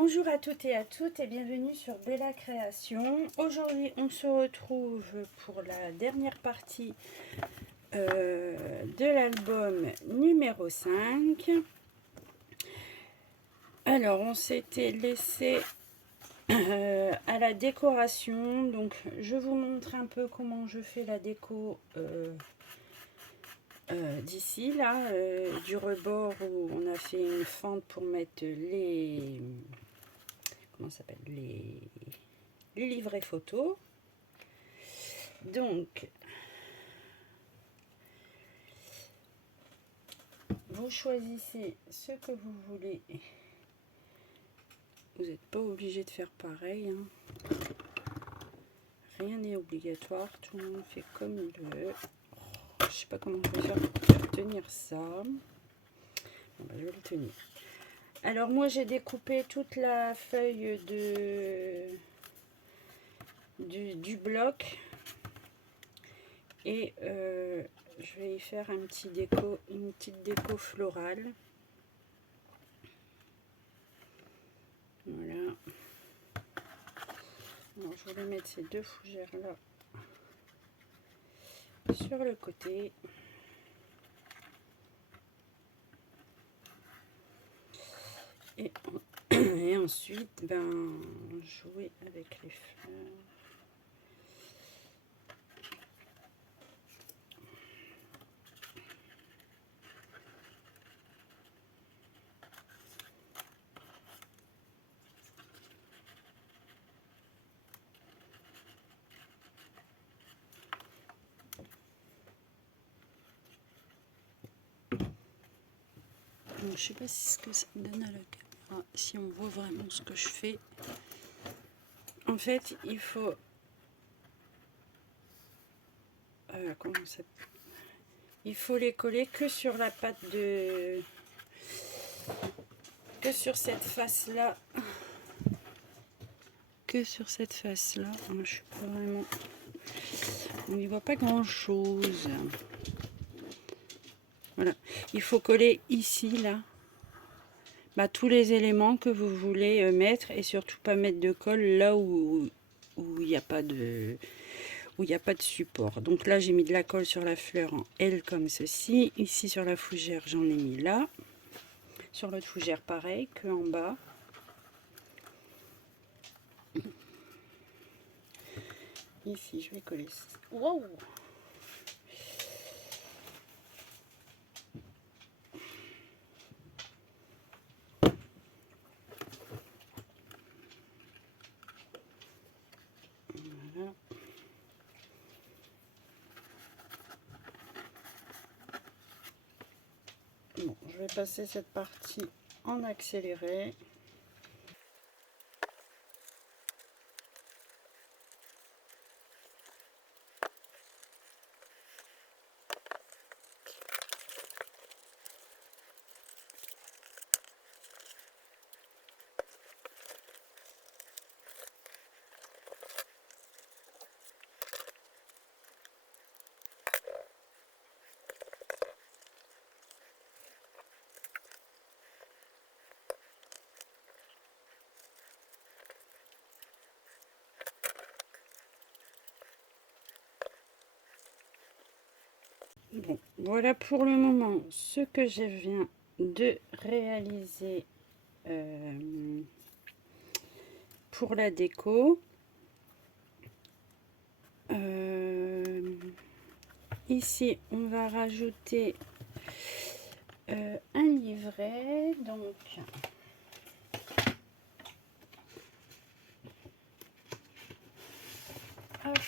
Bonjour à toutes et bienvenue sur Bella Création. Aujourd'hui on se retrouve pour la dernière partie de l'album numéro 5. Alors on s'était laissé à la décoration, donc je vous montre un peu comment je fais la déco d'ici là, du rebord où on a fait une fente pour mettre les... comment ça s'appelle, les livrets photos. Donc vous choisissez ce que vous voulez, vous n'êtes pas obligé de faire pareil, hein. Rien n'est obligatoire, tout le monde fait comme il veut. Je sais pas comment je vais faire pour faire tenir ça. Bon, bah, je vais le tenir. Alors moi j'ai découpé toute la feuille du bloc et je vais y faire une petite déco florale. Voilà. Alors je voulais mettre ces deux fougères là sur le côté. Et ensuite, jouer avec les fleurs. Donc, je sais pas si ce que ça donne à la caméra, si on voit vraiment ce que je fais. En fait, il faut... il faut les coller que sur la pâte de... que sur cette face-là. Que sur cette face-là. Je suis pas vraiment... on n'y voit pas grand-chose. Voilà. Il faut coller ici, là. Tous les éléments que vous voulez mettre et surtout pas mettre de colle là où il n'y a pas de support. Donc là j'ai mis de la colle sur la fleur en L comme ceci. Ici sur la fougère j'en ai mis là. Sur l'autre fougère pareil que en bas. Ici je vais coller. Wow! Voilà. Bon, je vais passer cette partie en accéléré. Bon, voilà pour le moment ce que je viens de réaliser pour la déco. Ici, on va rajouter un livret. Donc, hop.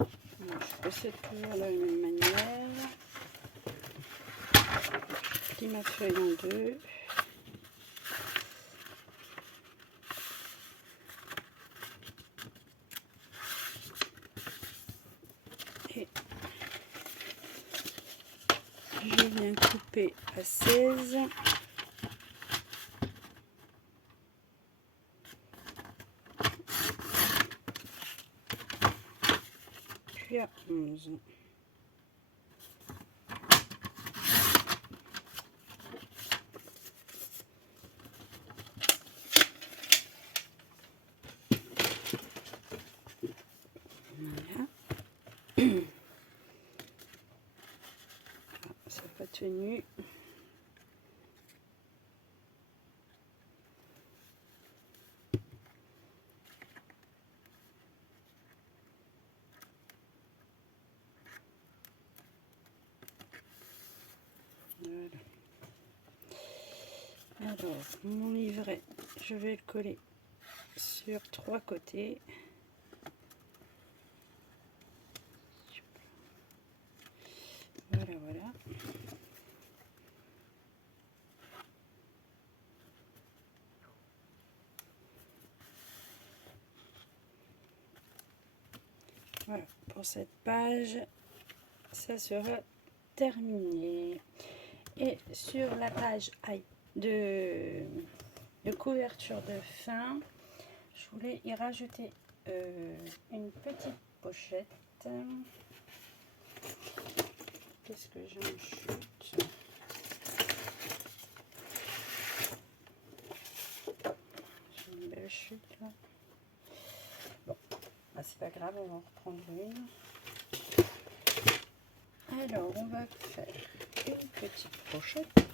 Je procède toujours de la même manière. Je plie ma feuille en deux. Et je viens couper à 16. Puis à 11. Ça n'a pas tenu. Voilà. Alors, mon livret, je vais le coller sur 3 côtés. Voilà, voilà. Voilà, pour cette page, ça sera terminé. Et sur la page de couverture de fin, je voulais y rajouter une petite pochette. Qu'est-ce que j'en chute? J'ai une belle chute là. Bon, bah, c'est pas grave, on va en reprendre une. Alors, on va faire une petite pochette.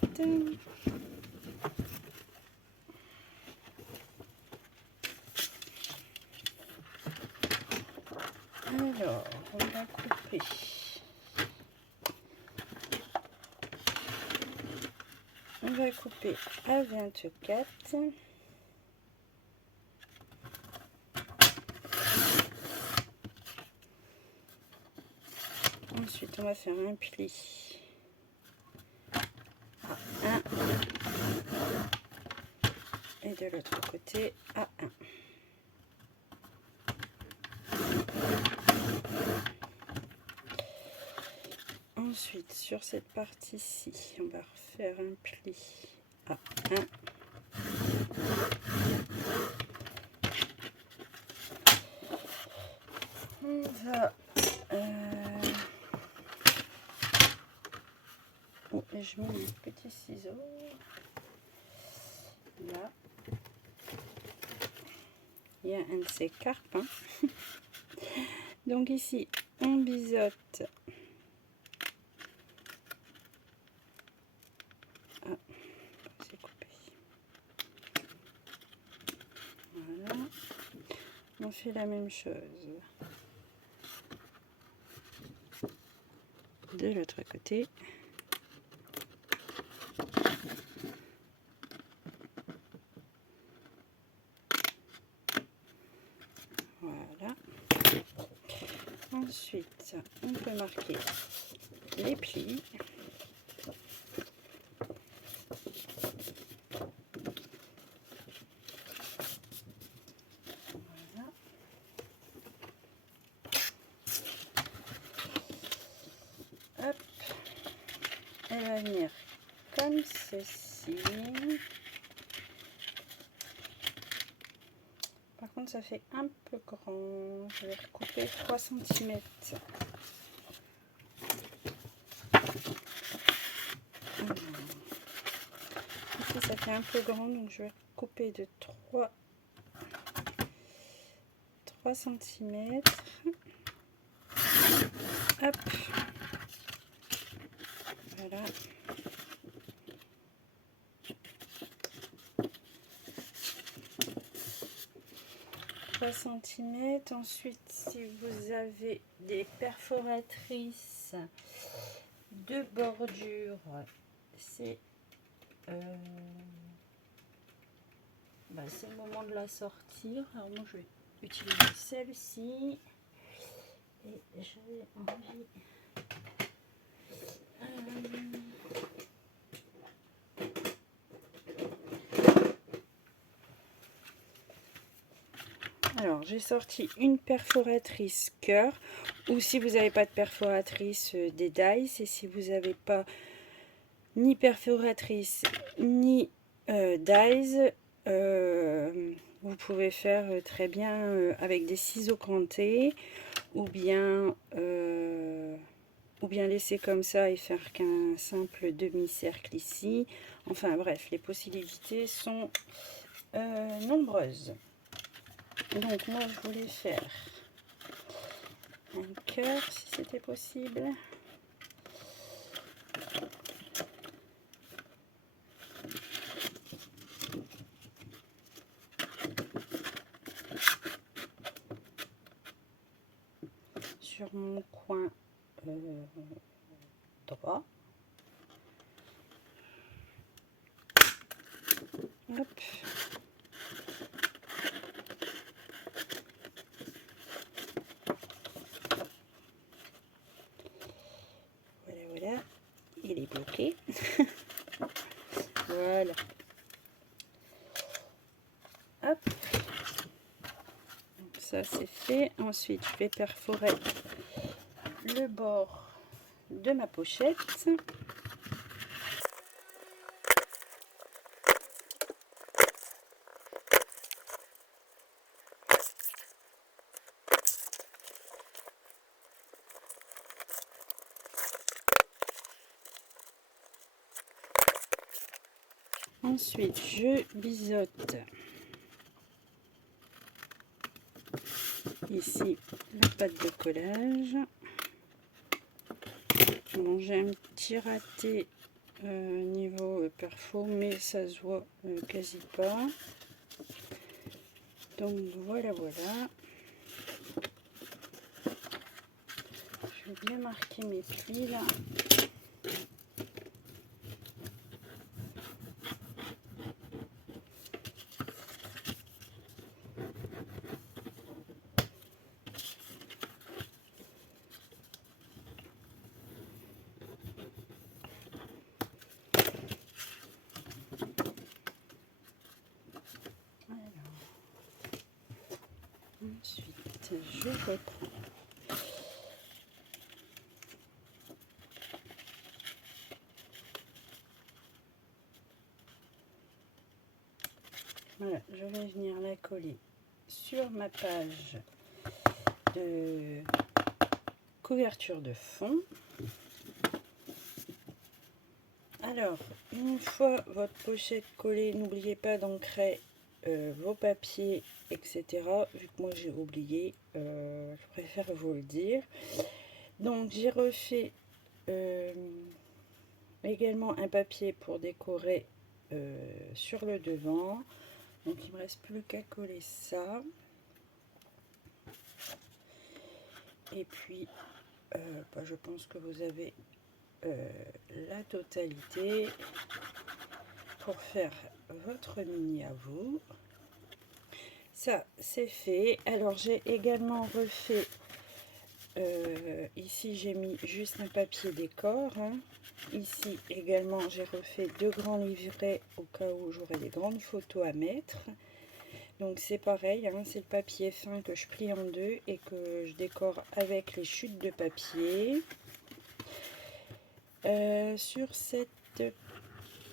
Alors, on va couper. On va couper à 24. Ensuite, on va faire un pli à 1 et de l'autre côté à 1. Ensuite, sur cette partie-ci, on va refaire un pli à 1. On va... Oh, et je mets mes petits ciseaux. Là. Il y a un de ces carpes. Hein. Donc ici, on biseaute. Ah, c'est coupé. Voilà. On fait la même chose de l'autre côté. Voilà. Ensuite, on peut marquer les plis. Voilà. Hop. Elle va venir comme ceci. Par contre, ça fait un peu grand. Je vais recouper 3 cm. Ici, ça fait un peu grand, donc je vais couper de 3 cm. Hop. Voilà. Centimètres. Ensuite, si vous avez des perforatrices de bordure, c'est le moment de la sortir. Alors moi je vais utiliser celle-ci et j'ai envie alors j'ai sorti une perforatrice cœur, ou si vous n'avez pas de perforatrice, des dies. Et si vous n'avez pas ni perforatrice ni dies, vous pouvez faire très bien avec des ciseaux crantés, ou bien laisser comme ça et faire qu'un simple demi-cercle ici. Enfin bref, les possibilités sont nombreuses. Donc moi je voulais faire un cœur si c'était possible. Sur mon coin droit. Hop. Voilà, il est bloqué. Voilà. Hop. Donc ça c'est fait. Ensuite, je vais perforer le bord de ma pochette. Ensuite, je biseaute ici la pâte de collage. Bon, j'ai un petit raté niveau perfo, mais ça se voit quasi pas. Donc voilà. Je vais bien marquer mes plis là. Ensuite, je reprends voilà, je vais venir la coller sur ma page de couverture de fond. Alors, une fois votre pochette collée, n'oubliez pas d'ancrer vos papiers, etc. Vu que moi j'ai oublié, je préfère vous le dire. Donc j'ai refait également un papier pour décorer sur le devant. Donc il ne me reste plus qu'à coller ça. Et puis je pense que vous avez la totalité pour faire votre mini à vous. Ça c'est fait. Alors j'ai également refait ici j'ai mis juste un papier décor, hein. Ici également j'ai refait deux grands livrets au cas où j'aurai des grandes photos à mettre. Donc c'est pareil, hein, c'est le papier fin que je plie en deux et que je décore avec les chutes de papier. Sur cette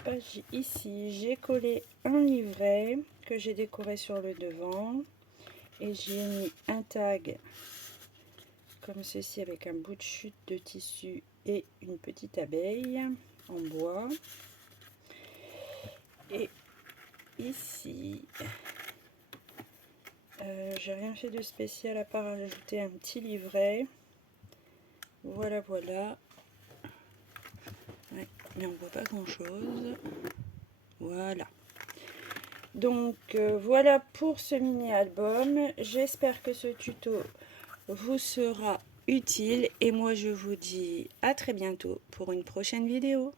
page ici, j'ai collé un livret que j'ai décoré sur le devant et j'ai mis un tag comme ceci avec un bout de chute de tissu et une petite abeille en bois. Et ici, j'ai rien fait de spécial à part ajouter un petit livret. Voilà. Ouais, mais on voit pas grand chose. Voilà. Donc voilà pour ce mini album. J'espère que ce tuto vous sera utile et moi je vous dis à très bientôt pour une prochaine vidéo.